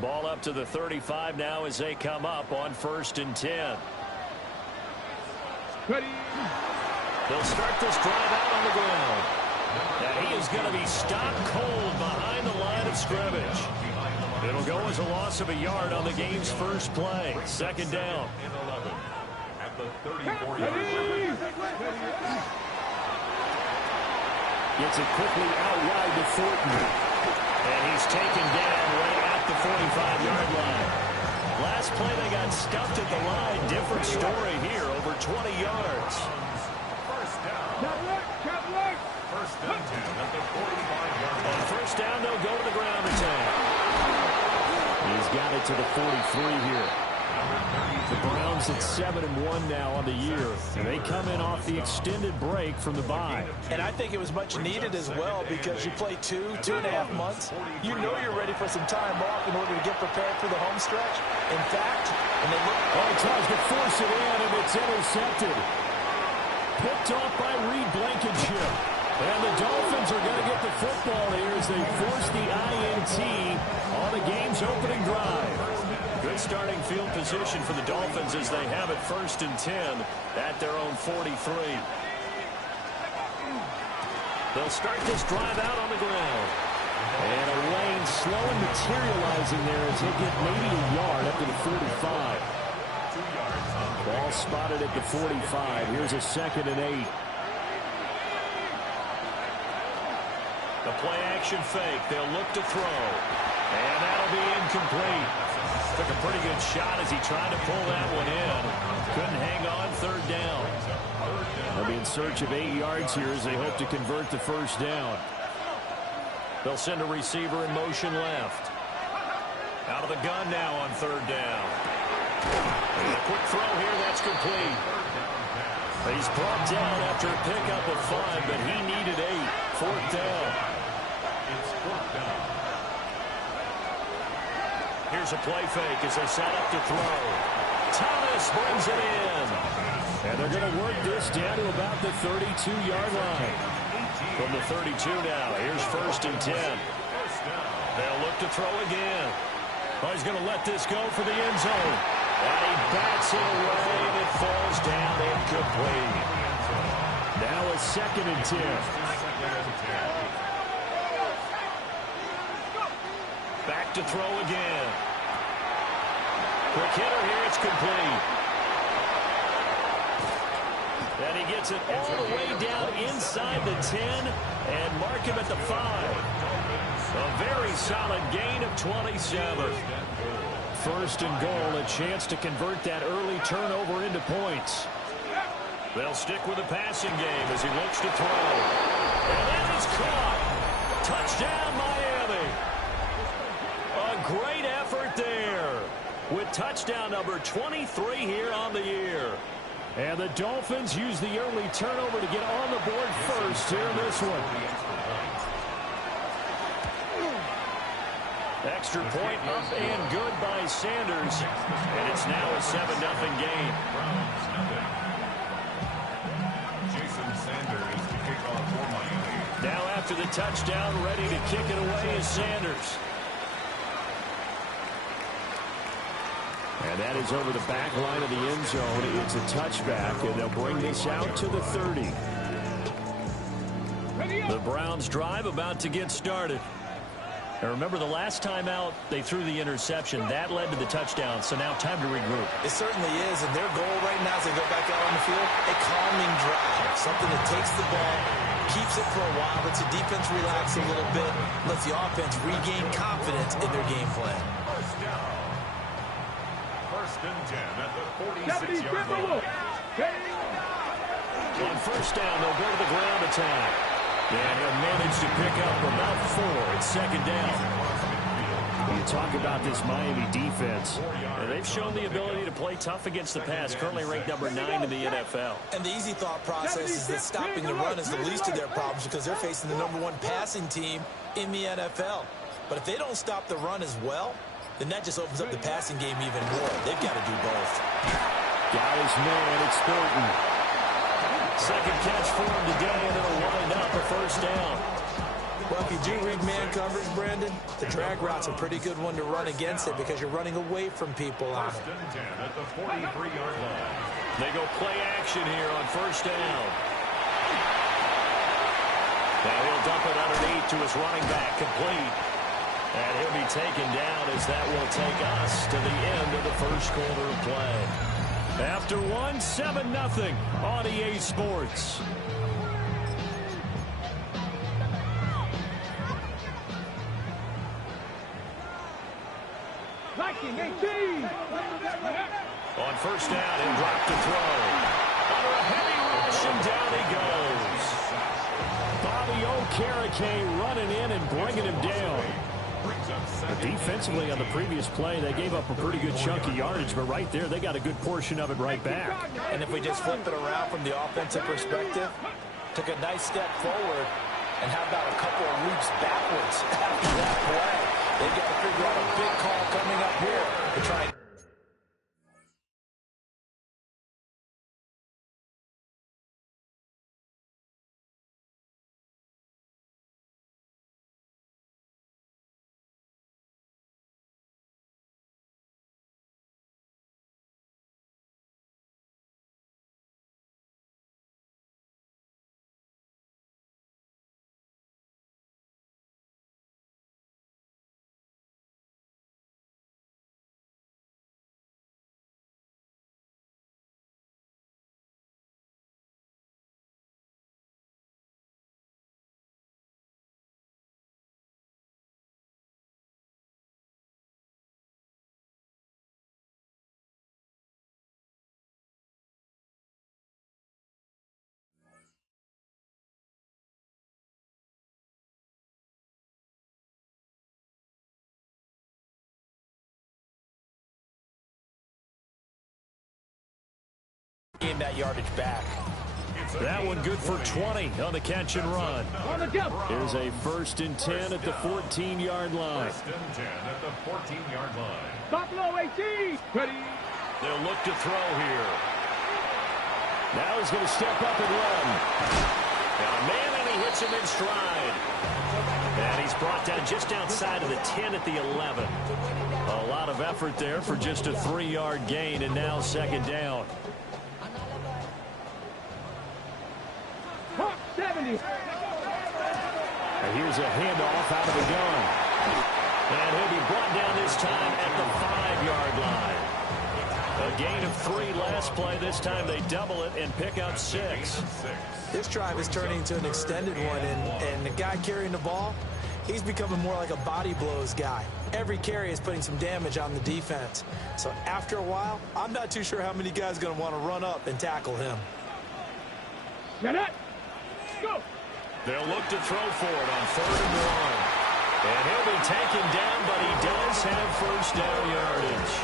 Ball up to the 35 now as they come up on 1st and 10. Ready. They'll start this drive out on the ground. And he is going to be stopped cold behind the line of scrimmage. It'll go as a loss of a yard on the game's first play. 2nd down. At the 34-yard line. Gets it quickly out wide to Thornton. And he's taken down right at the 45-yard line. Last play they got stuffed at the line. Different story here, over 20 yards. First down. 1st and 10 at the 45-yard line. On 1st down, they'll go to the ground attack. He's got it to the 43 here. The Browns at 7-1 now on the year. And they come in off the extended break from the bye. And I think it was much needed as well because you play 2.5 months. You know you're ready for some time off in order to get prepared for the home stretch. In fact, when they look... Oh, he tries to force it in, and it's intercepted. Picked off by Reed Blankenship. And the Dolphins are going to get the football here as they force the INT on the game's opening drive. Good starting field position for the Dolphins as they have it 1st and 10 at their own 43. They'll start this drive out on the ground. And a lane slow and materializing there as they get maybe a yard up to the 45. 2 yards on the Ball spotted at the 45. Here's a 2nd and 8. The play action fake. They'll look to throw. And that'll be incomplete. Took a pretty good shot as he tried to pull that one in. Couldn't hang on. 3rd down. They'll be in search of 8 yards here as they hope to convert the 1st down. They'll send a receiver in motion left. Out of the gun now on 3rd down. And a quick throw here. That's complete. He's brought down after a pickup of 5, but he needed 8. 4th down. It's 4th down. Here's a play fake as they set up to throw. Thomas brings it in. And they're going to work this down to about the 32-yard line. From the 32 now, here's 1st and 10. They'll look to throw again. Oh, he's going to let this go for the end zone. And he bats it away, and it falls down incomplete. Now a 2nd and 10. Back to throw again. Quick hitter here, it's complete. And he gets it all the way down inside the 10 and mark him at the 5. A very solid gain of 27. 1st and goal, a chance to convert that early turnover into points. They'll stick with the passing game as he looks to throw. And that is caught. Touchdown, Miami. A great effort there with touchdown number 23 here on the year. And the Dolphins use the early turnover to get on the board first here in this one. Extra point up and good by Sanders. And it's now a 7-0 game. Jason Sanders to kick off for Miami. Now after the touchdown, ready to kick it away is Sanders. And that is over the back line of the end zone. It's a touchback, and they'll bring this out to the 30. The Browns drive about to get started. And remember, the last time out, they threw the interception. That led to the touchdown, so now time to regroup. It certainly is, and their goal right now as they go back out on the field, a calming drive. Something that takes the ball, keeps it for a while, lets the defense relax a little bit, lets the offense regain confidence in their game plan. First down. 1st and 10 at the 46-yard line. On 1st down, they'll go to the ground attack. And he'll manage to pick up about 4. It's 2nd down. You talk about this Miami defense. And they've shown the ability to play tough against the pass, currently ranked number 9 in the NFL. And the easy thought process is that stopping the run is the least of their problems because they're facing the number 1 passing team in the NFL. But if they don't stop the run as well, then that just opens up the passing game even more. They've got to do both. Got his man, it's Thornton. Second catch for him today, and it'll wind up a 1st down. Well, if you do read man coverage, Brandon, the drag route's a pretty good one to run against it because you're running away from people on it. First and 10 at the 43-yard line. They go play action here on first down. Now he'll dump it underneath to his running back, complete. And he'll be taken down as that will take us to the end of the first quarter of play. After one, 7-0 on EA Sports. On first down, he'll drop to throw. Under a heavy rush, and down he goes. Bobby Okereke running in and bringing him down. Defensively on the previous play, they gave up a pretty good chunk of yardage, but right there, they got a good portion of it right back. And if we just flip it around from the offensive perspective, took a nice step forward, and how about a couple of leaps backwards after that play? They've got to figure out a big call coming up here to try and... gain that yardage back. That one good for 20 on the catch and run. Here's a 1st and 10 at the 14-yard line. 1st and 10 at the 14-yard line. Buffalo 18. Ready. They'll look to throw here. Now he's going to step up and run. Now man, and he hits him in stride. And he's brought down just outside of the 10 at the 11. A lot of effort there for just a 3-yard gain, and now 2nd down. 70. And here's a handoff out of the gun. And he'll be brought down this time at the 5-yard line. A gain of 3 last play. This time they double it and pick up 6. This drive is turning into an extended one, and the guy carrying the ball, he's becoming more like a body blows guy. Every carry is putting some damage on the defense. So after a while, I'm not too sure how many guys are going to want to run up and tackle him. Go. They'll look to throw for it on 3rd and 1. And he'll be taken down, but he does have 1st down yardage.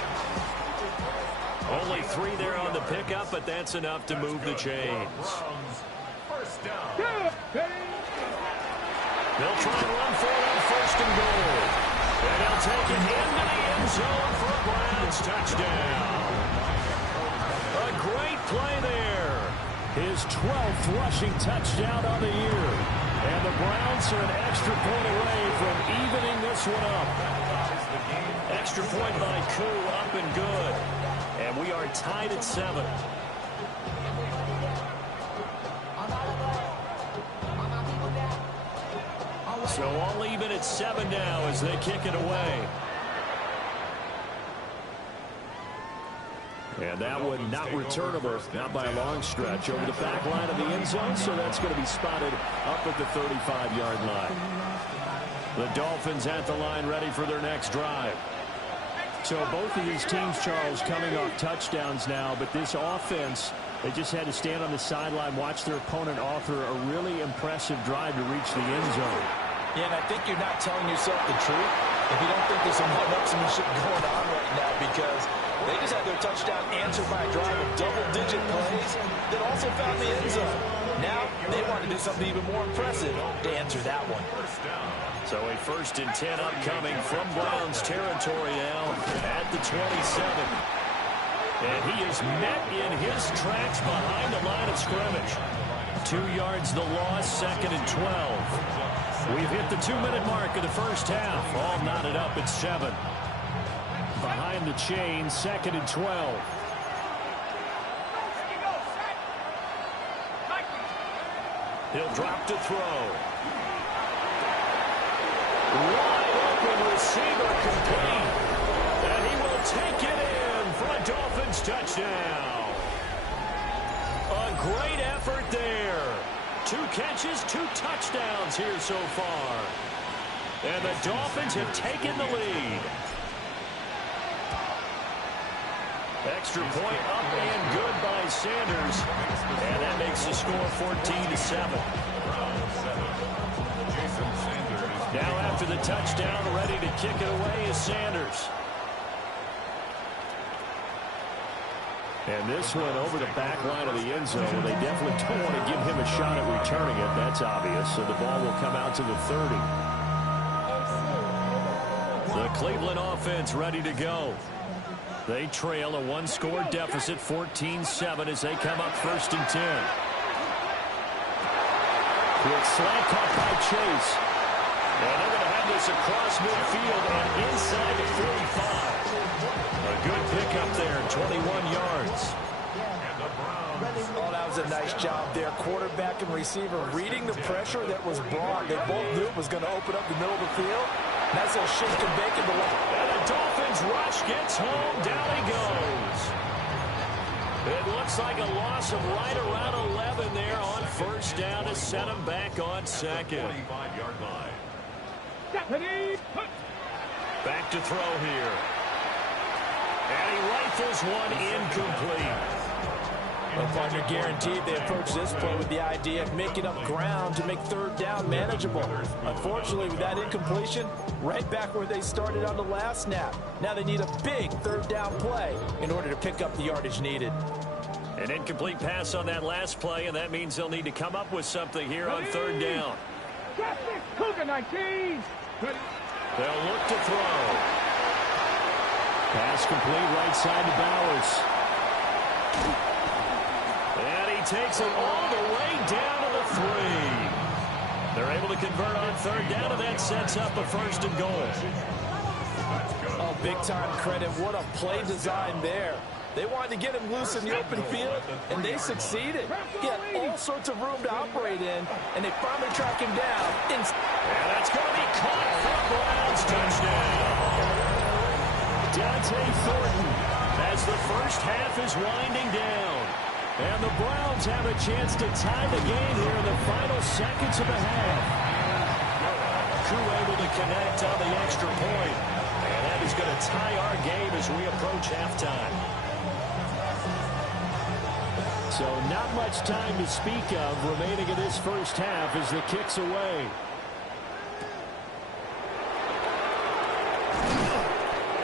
Only 3 there on the pickup, but that's enough to move the chains. First down. They'll try and run for it on 1st and goal. And they'll take it into the end zone for a Browns touchdown. A great play there. His 12th rushing touchdown of the year. And the Browns are an extra point away from evening this one up. Extra point by Koo, up and good. And we are tied at 7. So all even at 7 now as they kick it away. And that one not returnable, not by a long stretch, over the back line of the end zone, so that's going to be spotted up at the 35-yard line. The Dolphins at the line ready for their next drive. So both of these teams, Charles, coming off touchdowns now, but this offense, they just had to stand on the sideline, watch their opponent author a really impressive drive to reach the end zone. Yeah, and I think you're not telling yourself the truth if you don't think there's some one-upsmanship going on right now, because they just had their touchdown answered by a drive of double-digit plays that also found the end zone. Now they want to do something even more impressive to answer that one. So a 1st and 10 upcoming from Browns territory now at the 27. And he is met in his tracks behind the line of scrimmage. 2 yards the loss, 2nd and 12. We've hit the 2-minute mark of the first half. All knotted up at 7. Behind the chain, 2nd and 12. He'll drop to throw. Wide open receiver complete. And he will take it in for a Dolphins touchdown. A great effort there. 2 catches, 2 touchdowns here so far. And the Dolphins have taken the lead. Extra point up and good by Sanders. And that makes the score 14-7. Now after the touchdown, ready to kick it away is Sanders. And this one over the back line of the end zone. Well, they definitely don't want to give him a shot at returning it. That's obvious. So the ball will come out to the 30. The Cleveland offense ready to go. They trail a 1-score deficit, 14-7, as they come up 1st and 10. Quick slant caught by Chase. And they're going to have this across midfield and inside the 45. A good pickup there, 21 yards. Oh, that was a nice job there. Quarterback and receiver reading the pressure that was brought. They both knew it was going to open up the middle of the field. Nice little shake and bake in the line. And the Dolphins rush gets home. Down he goes. It looks like a loss of right around 11 there on 1st down to set him back on 2nd. 45-yard line. Back to throw here. And he rifles one incomplete. Well, partner, guaranteed they approach this play with the idea of making up ground to make 3rd down manageable. Unfortunately, with that incompletion, right back where they started on the last snap. Now they need a big 3rd down play in order to pick up the yardage needed. An incomplete pass on that last play, and that means they'll need to come up with something here on 3rd down. Cougar 19. They'll look to throw. Pass complete right side to Bowers. And he takes it all the way down to the 3. They're able to convert on 3rd down, and that sets up a 1st and goal. Oh, big-time credit. What a play design there. They wanted to get him loose in the open field, and they succeeded. He had all sorts of room to operate in, and they finally track him down. And that's going to be caught for a Browns touchdown. Dante Thornton as the first half is winding down. And the Browns have a chance to tie the game here in the final seconds of the half. Crew able to connect on the extra point. And that is going to tie our game as we approach halftime. So not much time to speak of remaining in this first half as the kick's away.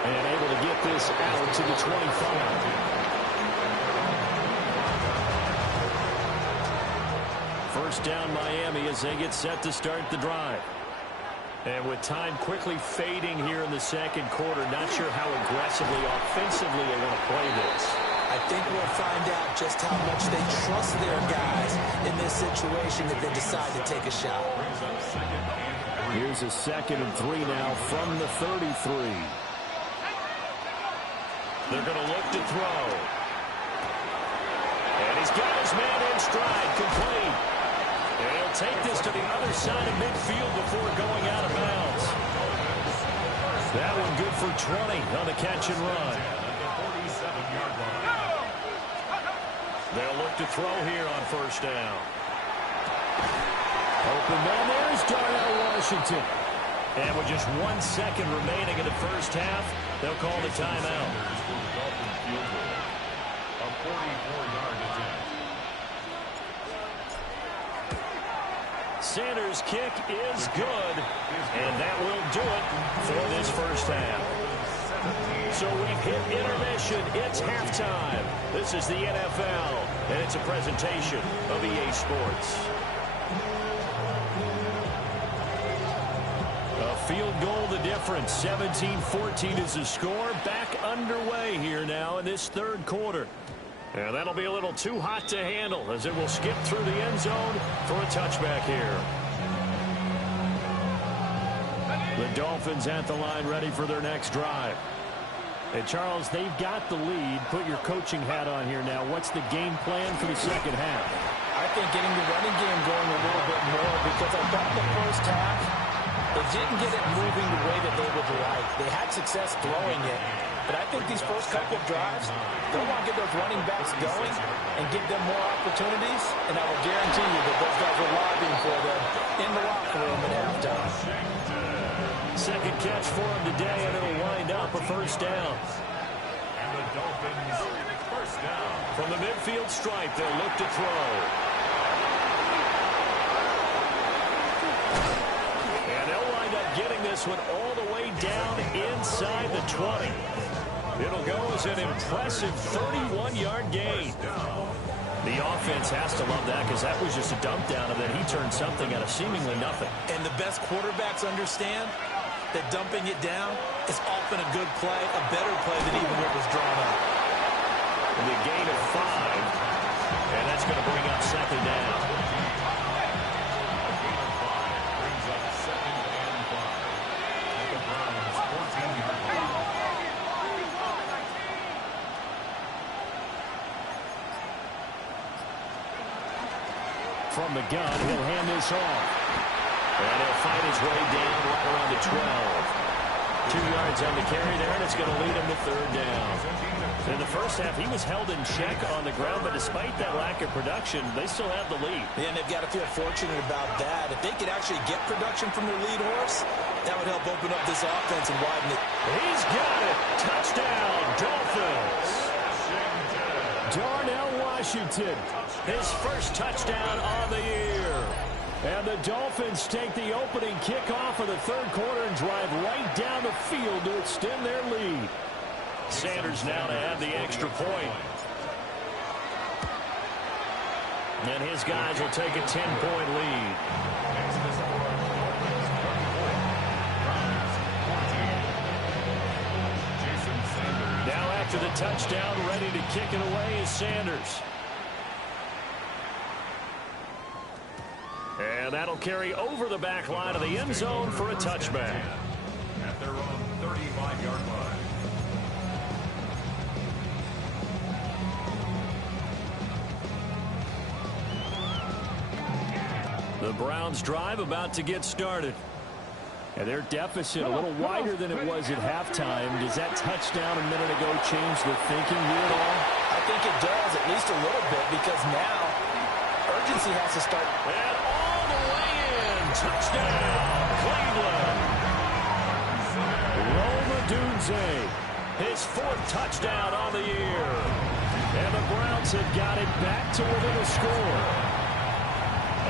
And able to get this out to the 25. First down Miami as they get set to start the drive. And with time quickly fading here in the 2nd quarter, not sure how aggressively, offensively they want to play this. I think we'll find out just how much they trust their guys in this situation if they decide to take a shot. Here's a 2nd and 3 now from the 33. They're going to look to throw. And he's got his man in stride, complete. And he'll take this to the other side of midfield before going out of bounds. That one good for 20 on the catch and run. They'll look to throw here on 1st down. Open man, there's Darnell Washington. And with just 1 second remaining in the first half, they'll call the timeout. A 44-yard attempt. Sanders' kick is good, and that will do it for this first half. So we've hit intermission. It's halftime. This is the NFL, and it's a presentation of EA Sports. A field goal the difference. 17-14 is the score. Back underway here now in this 3rd quarter. And that'll be a little too hot to handle as it will skip through the end zone for a touchback here. The Dolphins at the line ready for their next drive. And Charles, they've got the lead. Put your coaching hat on here now. What's the game plan for the second half? I think getting the running game going a little bit more, because I thought the first half, they didn't get it moving the way that they would like. They had success throwing it, but I think these first couple of drives, they'll want to get those running backs going and give them more opportunities, and I will guarantee you that those guys are lobbying for them in the locker room at halftime. Second catch for him today, and it'll wind up a first down. And the Dolphins first down. From the midfield stripe, they'll look to throw. And they'll wind up getting this one all the way down inside the 20. It'll go as an impressive 31-yard gain. The offense has to love that, because that was just a dump down, and then he turned something out of seemingly nothing. And the best quarterbacks understand that dumping it down is often a good play, a better play than even what was drawn up. And the gain of 5, and that's going to bring up second down. Brings up second and 5. At the Browns' 14-yard line. From the gun, he'll hand this off. And he'll fight his way down right around the 12. 2 yards on the carry there, and it's going to lead him to third down. In the first half, he was held in check on the ground, but despite that lack of production, they still have the lead. And they've got to feel fortunate about that. If they could actually get production from their lead horse, that would help open up this offense and widen it. He's got it. Touchdown, Dolphins. Darnell Washington, his first touchdown on the year. And the Dolphins take the opening kickoff of the third quarter and drive right down the field to extend their lead. Sanders now to add the extra point. And his guys will take a 10-point lead. Now after the touchdown, ready to kick it away is Sanders. And that'll carry over the back line of the end zone for a touchback. At their own 35-yard line. The Browns drive about to get started. And their deficit a little wider than it was at halftime. Does that touchdown a minute ago change the thinking here at all? I think it does, at least a little bit, because now urgency has to start. And all the way in. Touchdown, Cleveland. Roma Dunze, his 4th touchdown on the year. And the Browns have got it back to within a score.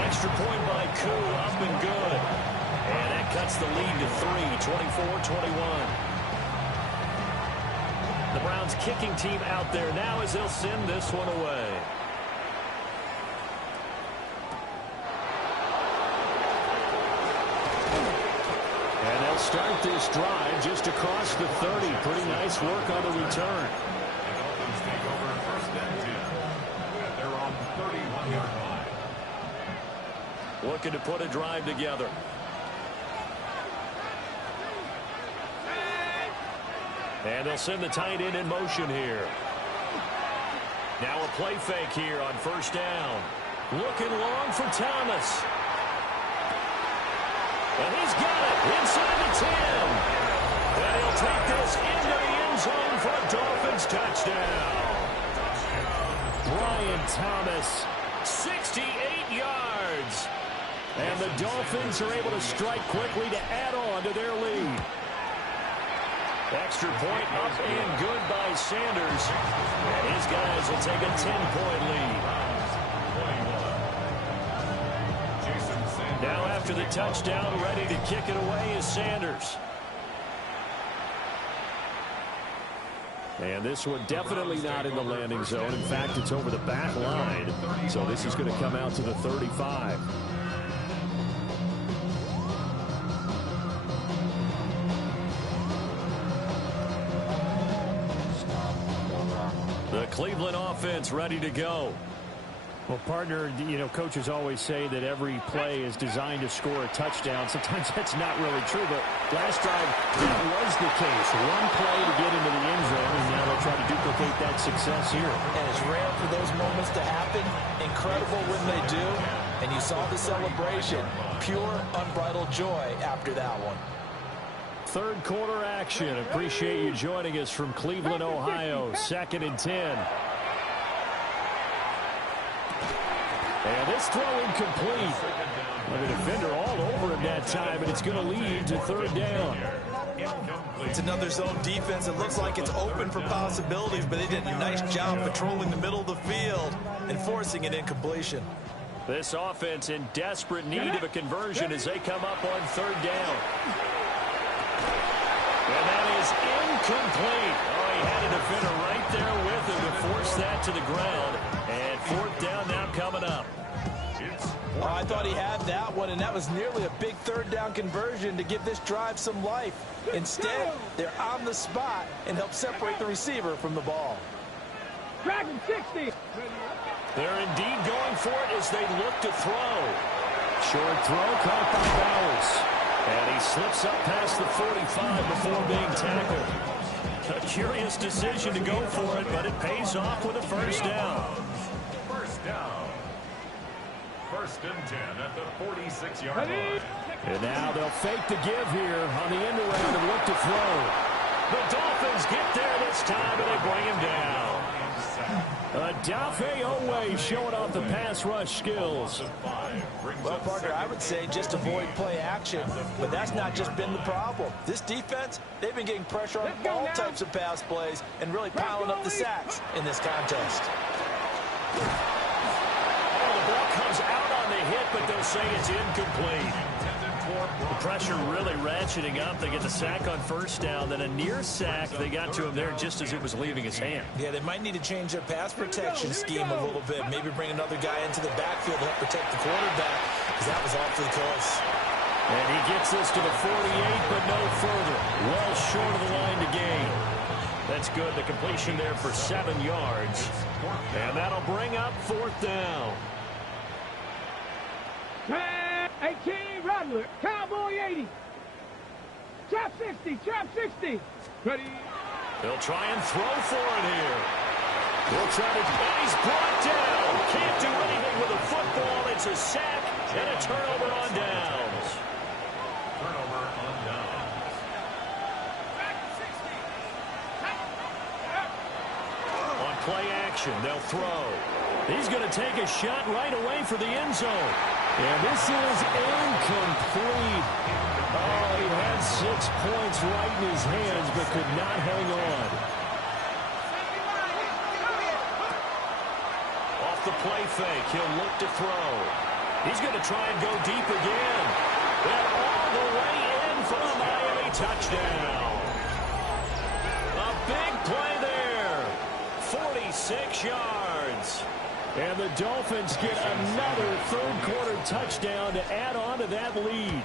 Extra point by Koo, up and good. And that cuts the lead to 3, 24-21. The Browns kicking team out there now as they'll send this one away. And they'll start this drive just across the 30. Pretty nice work on the return. The Dolphins take over first and 10 at their own 31-yard line. Looking to put a drive together. And they'll send the tight end in motion here. Now a play fake here on first down. Looking long for Thomas. And he's got it inside the 10. And he'll take this into the end zone for a Dolphins touchdown. Brian Thomas, 68 yards. And the Dolphins are able to strike quickly to add on to their lead. Extra point up and good by Sanders. And his guys will take a 10-point lead. Now after the touchdown, ready to kick it away is Sanders. And this one definitely not in the landing zone. In fact, it's over the back line. So this is going to come out to the 35. The Cleveland offense ready to go. Well, partner, coaches always say that every play is designed to score a touchdown. Sometimes that's not really true, but last drive, that was the case. One play to get into the end zone, and now they'll try to duplicate that success here. And it's rare for those moments to happen. Incredible when they do. And you saw the celebration. Pure, unbridled joy after that one. Third quarter action. Appreciate you joining us from Cleveland, Ohio. 2nd and 10. And this throw incomplete. The defender all over him that time, and it's going to lead to 3rd down. It's another zone defense. It looks like it's open for possibilities, but they did a nice job patrolling the middle of the field and forcing an incompletion. This offense in desperate need of a conversion as they come up on 3rd down. And that is incomplete. Oh, he had a defender right there with him to force that to the ground. And 4th down now coming up. Oh, I thought he had that one, and that was nearly a big 3rd down conversion to give this drive some life. Instead, they're on the spot and help separate the receiver from the ball. Dragon 60. They're indeed going for it as they look to throw. Short throw caught by Bowers. And he slips up past the 45 before being tackled. A curious decision to go for it, but it pays off with a 1st down. 1st down. 1st and 10 at the 46-yard line. And now they'll fake the give here on the end around and look to throw. The Dolphins get there this time, and they bring him down. Dafe Owe showing off the pass rush skills. Well, partner, I would say just avoid play action, but that's not just been the problem. This defense, they've been getting pressure on all types of pass plays and really piling up the sacks in this contest. Oh, the ball comes out on the hit, but they'll say it's incomplete. The pressure really ratcheting up. They get the sack on 1st down, then a near sack. They got to him there just as it was leaving his hand. Yeah, they might need to change their pass protection scheme a little bit. Maybe bring another guy into the backfield to help protect the quarterback, because that was awfully close. And he gets this to the 48, but no further. Well short of the line to gain. That's good. The completion there for 7 yards. And that'll bring up 4th down. 18, Rattler, Cowboy 80. Trap 60, trap 60. Ready. They'll try and throw for it here. They'll try to, and he's brought down. Can't do anything with a football. It's a sack and a turnover on downs. Turnover on downs. On play action, they'll throw. He's going to take a shot right away for the end zone. And this is incomplete. Oh, he had 6 points right in his hands, but could not hang on. Off the play fake, he'll look to throw. He's going to try and go deep again. And all the way in for a Miami touchdown. A big play there. 46 yards. And the Dolphins get another 3rd quarter touchdown to add on to that lead.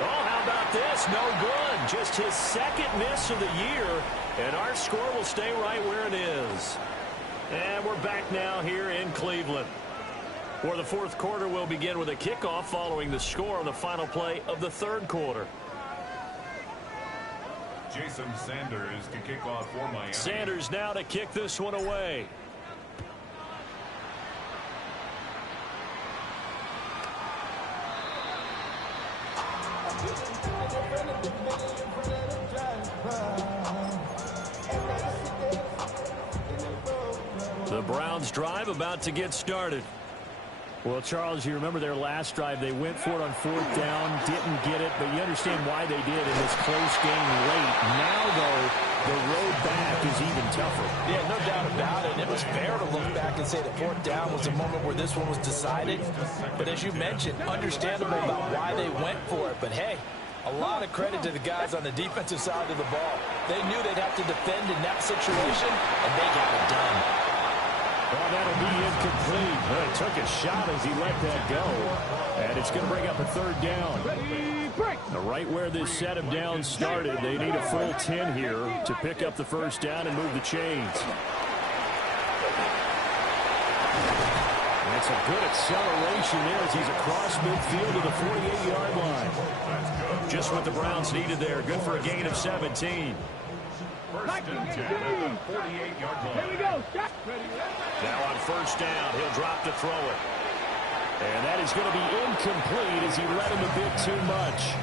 Oh, how about this? No good. Just his 2nd miss of the year. And our score will stay right where it is. And we're back now here in Cleveland. For the 4th quarter, we'll begin with a kickoff following the score on the final play of the 3rd quarter. Jason Sanders to kick off for Miami. Sanders now to kick this one away. The Browns drive about to get started. Well, Charles, you remember their last drive. They went for it on 4th down, didn't get it, but you understand why they did in this close game late. Now, though, the road back is even tougher. Yeah, no doubt about it. It was fair to look back and say that 4th down was the moment where this one was decided. But as you mentioned, understandable about why they went for it. But, hey, a lot of credit to the guys on the defensive side of the ball. They knew they'd have to defend in that situation, and they got it done. Well, that'll be incomplete. Well, he took a shot as he let that go. And it's going to bring up a 3rd down. Right where this set of downs started, they need a full 10 here to pick up the 1st down and move the chains. some good acceleration there as he's across midfield to the 48-yard line. Just what the Browns needed there. Good for a gain of 17. First and 10 at the 48-yard line. Here we go. Now on first down, he'll drop to throw it. And that is going to be incomplete as he led him a bit too much.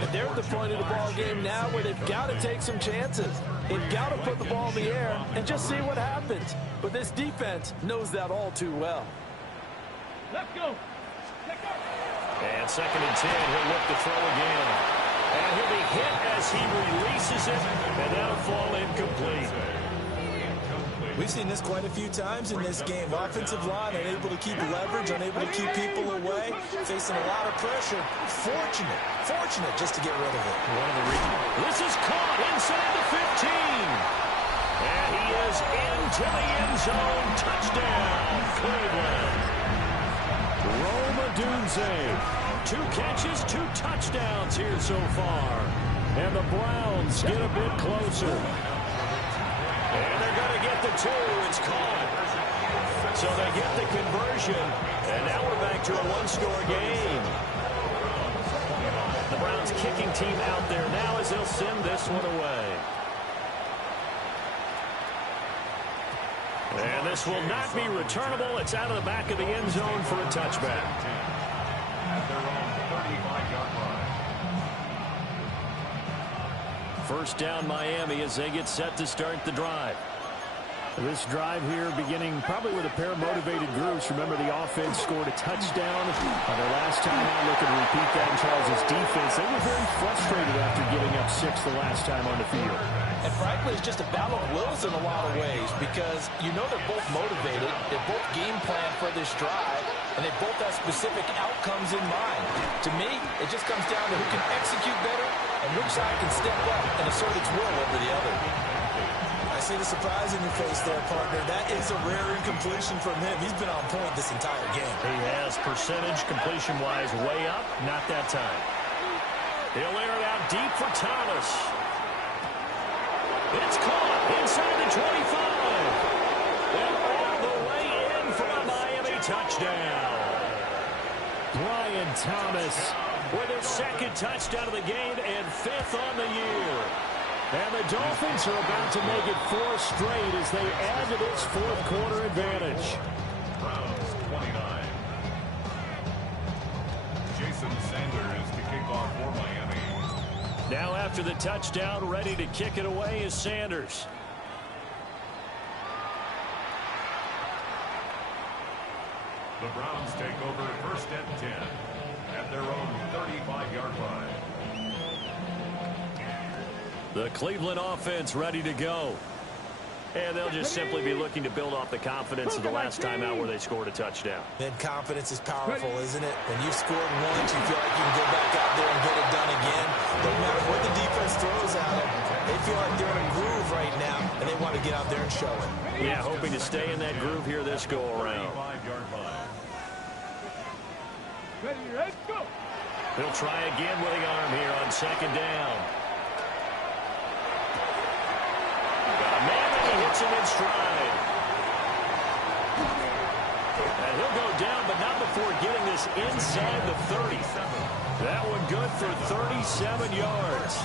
And they're at the point of the ball game now where they've got to take some chances. They've got to put the ball in the air and just see what happens. But this defense knows that all too well. Let's go. And second and 10, he'll look to throw again. And he'll be hit as he releases it, and that'll fall incomplete. We've seen this quite a few times in this game. Offensive line unable to keep leverage, unable to keep people away, facing a lot of pressure. Fortunate just to get rid of it. One of the reasons. This is caught inside the 15. And he is into the end zone. Touchdown, Cleveland. Rome Odunze. 2 catches, 2 touchdowns here so far. And the Browns get a bit closer. And they're going to get the 2. It's caught. So they get the conversion. And now we're back to a 1-score game. The Browns kicking team out there now as they'll send this one away. And this will not be returnable. It's out of the back of the end zone for a touchback. At their own 35-yard line. First down Miami as they get set to start the drive. This drive here beginning probably with a pair of motivated groups. Remember, the offense scored a touchdown their last time out. Looking to repeat that in Charles' defense. They were very frustrated after giving up 6 the last time on the field. And frankly, it's just a battle of wills in a lot of ways because you know they're both motivated. They both game plan for this drive, and they both have specific outcomes in mind. To me, it just comes down to who can execute better and which side can step up and assert its will over the other. I see the surprise in your face there, partner. That is a rare incompletion from him. He's been on point this entire game. He has percentage completion-wise way up. Not that time. He'll air it out deep for Thomas. It's caught inside the 25. And all the way in for a Miami touchdown. Brian Thomas with his 2nd touchdown of the game and 5th on the year. And the Dolphins are about to make it 4 straight as they add to this 4th quarter advantage. Browns 29. Jason Sanders to kick off for Miami. Now after the touchdown, ready to kick it away is Sanders. The Browns take over first and 10 at their own 35-yard line. The Cleveland offense ready to go. And they'll just simply be looking to build off the confidence of the last time out where they scored a touchdown. And confidence is powerful, isn't it? When you've scored once, you feel like you can go back out there and get it done again. No matter what the defense throws at them, they feel like they're in a groove right now, and they want to get out there and show it. Yeah, hoping to stay in that groove here this go-around. 35-yard line. Ready, let's go. He'll try again with the arm here on 2nd down. Hits him in stride. And he'll go down, but not before getting this inside the 30. That one good for 37 yards.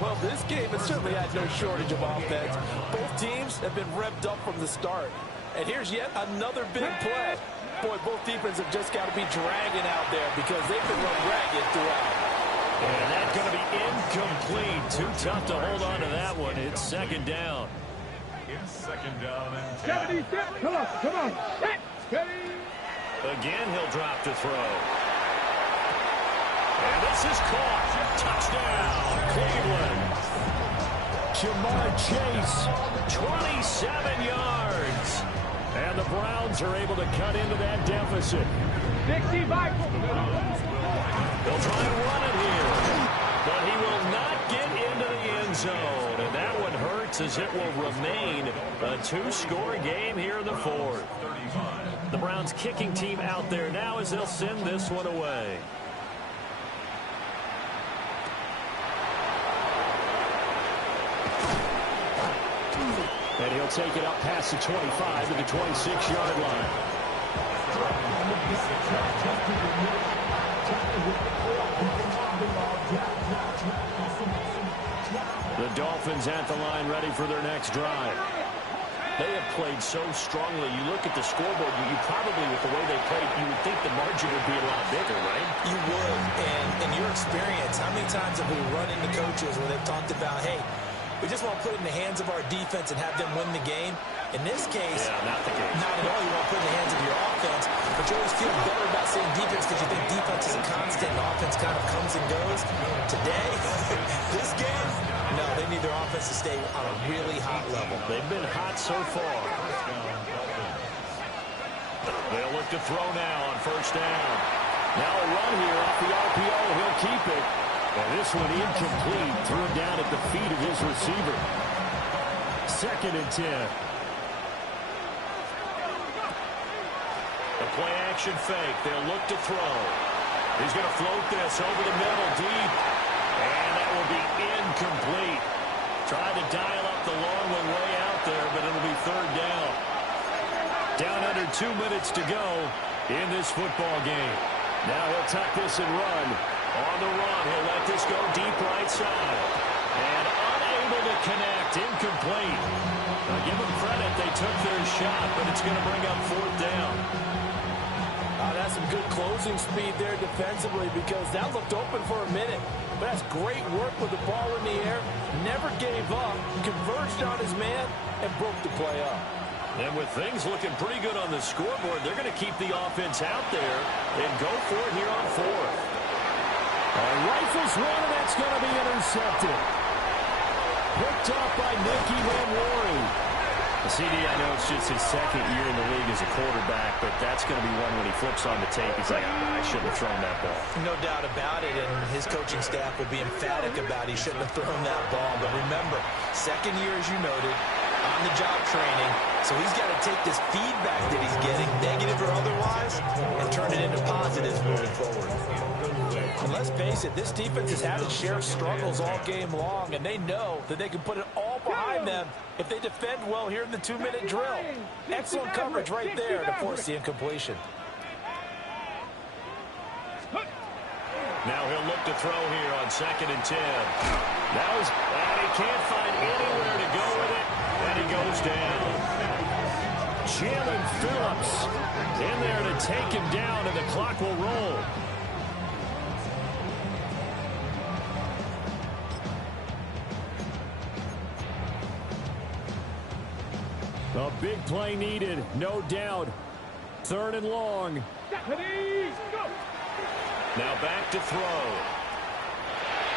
Well, this game has certainly had no shortage of offense. Both teams have been revved up from the start. And here's yet another big play. Boy, both defenses have just got to be dragging out there because they've been run ragged throughout. And that's going to be incomplete. Too tough to hold on to that one. It's 2nd down. It's 2nd down and 10. 76. Come on. Set. Ready. Again, he'll drop to throw. And this is caught. Touchdown, Cleveland. Jamar Chase, 27 yards. And the Browns are able to cut into that deficit. 65. They'll try and run it here. But he will not get into the end zone. And that one hurts as it will remain a 2-score game here in the 4th. The Browns kicking team out there now as they'll send this one away. And he'll take it up past the 25 to the 26-yard line. The Dolphins at the line ready for their next drive. They have played so strongly. You look at the scoreboard, you probably, with the way they played, you would think the margin would be a lot bigger, right? You would. And in your experience, how many times have we run into coaches where they've talked about, hey, we just want to put it in the hands of our defense and have them win the game? In this case, not the case. Not at all. You want to put it in the hands of your offense, but you always feel better about saying defense because you think defense is a constant and offense kind of comes and goes. Today, this game, no, they need their offense to stay on a really hot level. They've been hot so far. They'll look to throw now on first down. Now a run here off the RPO. He'll keep it. And this one incomplete. Threw it down at the feet of his receiver. 2nd and 10. The play-action fake. They'll look to throw. He's going to float this over the middle, deep. And that will be incomplete. Tried to dial up the long one way out there, but it'll be 3rd down. Down under 2 minutes to go in this football game. Now he'll tuck this and run. On the run, he'll let this go deep right side. And unable to connect. Incomplete. Now give them credit. They took their shot, but it's going to bring up 4th down. That's some good closing speed there defensively because that looked open for a minute. But that's great work with the ball in the air. Never gave up. Converged on his man and broke the play up. And with things looking pretty good on the scoreboard, they're going to keep the offense out there and go for it here on 4th. Rifles one, and that's going to be intercepted. Picked up by Nicky Van Rory. CD, I know it's just his 2nd year in the league as a quarterback, but that's going to be one when he flips on the tape. He's like, I shouldn't have thrown that ball. No doubt about it, and his coaching staff would be emphatic about he shouldn't have thrown that ball. But remember, 2nd year, as you noted, on-the-job training, so he's got to take this feedback that he's getting, negative or otherwise, and turn it into positives moving forward. And let's face it, this defense has had its share of struggles all game long, and they know that they can put it all behind them if they defend well here in the 2-minute drill. Excellent coverage right there to force the incompletion. Now he'll look to throw here on 2nd and 10. And he can't find anywhere to go with it, and he goes down. Jalen Phillips in there to take him down, and the clock will roll. A big play needed, no doubt. 3rd and long. Now back to throw.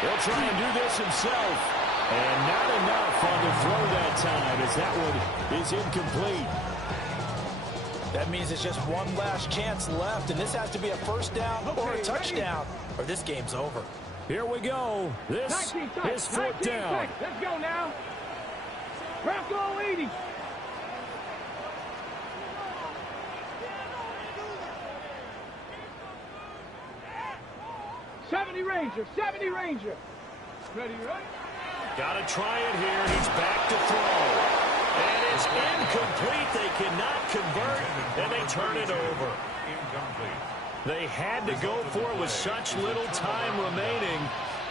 He'll try and do this himself. And not enough on the throw that time as that one is incomplete. That means it's just one last chance left, and this has to be a 1st down or a touchdown, or this game's over. Here we go. This is 4th down. Let's go now. Rocco 80. '70 Ranger. Ready, right? Got to try it here. He's back to throw. And it's incomplete. They cannot convert, and they turn it over. Incomplete. They had to go for it with such little time remaining.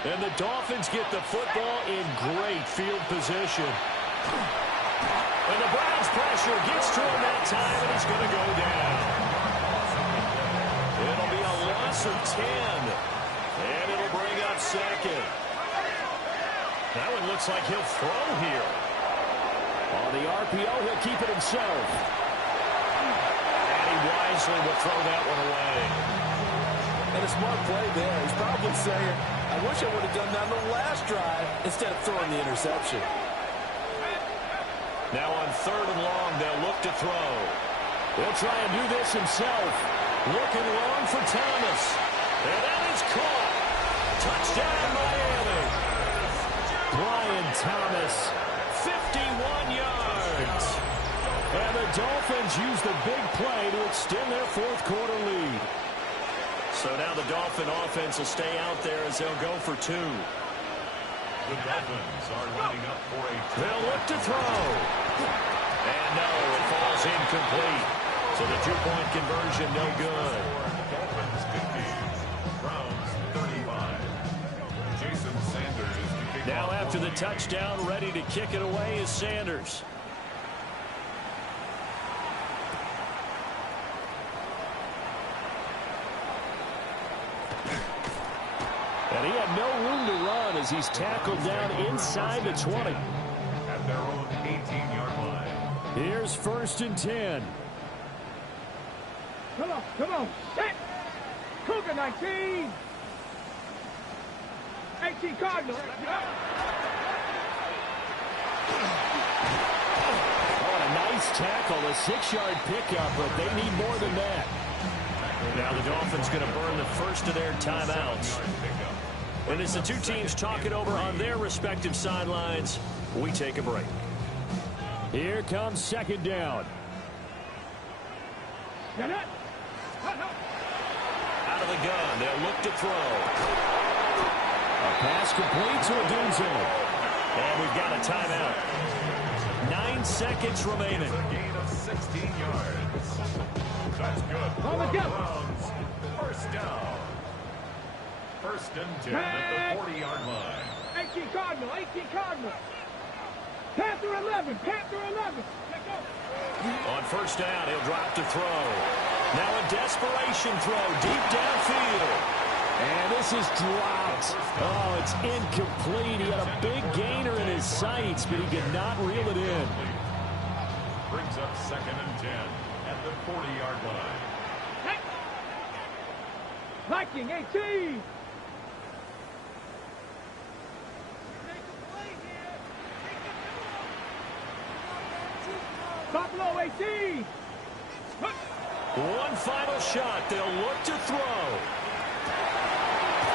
And the Dolphins get the football in great field position. And the Browns pressure gets to him that time, and he's going to go down. It'll be a loss of 10. And it'll bring up 2nd. That one looks like he'll throw here. On the RPO, he'll keep it himself. And he wisely will throw that one away. And a smart play there. He's probably saying, I wish I would have done that on the last drive instead of throwing the interception. Now on 3rd and long, they'll look to throw. He'll try and do this himself. Looking long for Thomas. And that is caught. Touchdown, Miami. Brian Thomas, 51 yards. And the Dolphins use the big play to extend their 4th quarter lead. So now the Dolphin offense will stay out there as they'll go for 2. The Dolphins are lining up for a... They'll look to throw. And no, it falls incomplete. So the two-point conversion, no good. Dolphins 50. Browns 35. Jason Sanders is to kick Now off after the for touchdown, ready to kick it away is Sanders. And he had no room to run as he's tackled down inside the 20. at their own 18-yard line. Here's 1st and 10. Come on, set. Cougar 19. 18 Cardinals. Oh, and a nice tackle, a 6-yard pickup, but they need more than that. Now the Dolphins going to burn the first of their timeouts. And as the two teams talk it over on their respective sidelines, we take a break. Here comes 2nd down. Out of the gun, they'll look to throw. A pass complete to Odunze. And we've got a timeout. 9 seconds remaining. A gain of 16 yards. That's good. Browns, 1st down. 1st and 10 at the 40-yard line. 18 Cardinal. Panther 11. Let's go. On 1st down, he'll drop to throw. Now a desperation throw deep downfield. And this is dropped. Oh, it's incomplete. He had a big gainer in his sights, but he could not reel it in. Brings up 2nd and 10 at the 40-yard line. Viking 18. Buffalo 18. One final shot. They'll look to throw.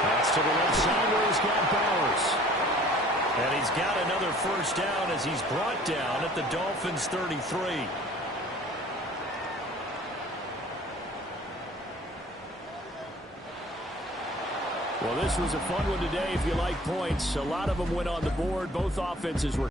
That's to the left side where he's got Bowers. And he's got another 1st down as he's brought down at the Dolphins' 33. Well, this was a fun one today if you like points. A lot of them went on the board. Both offenses were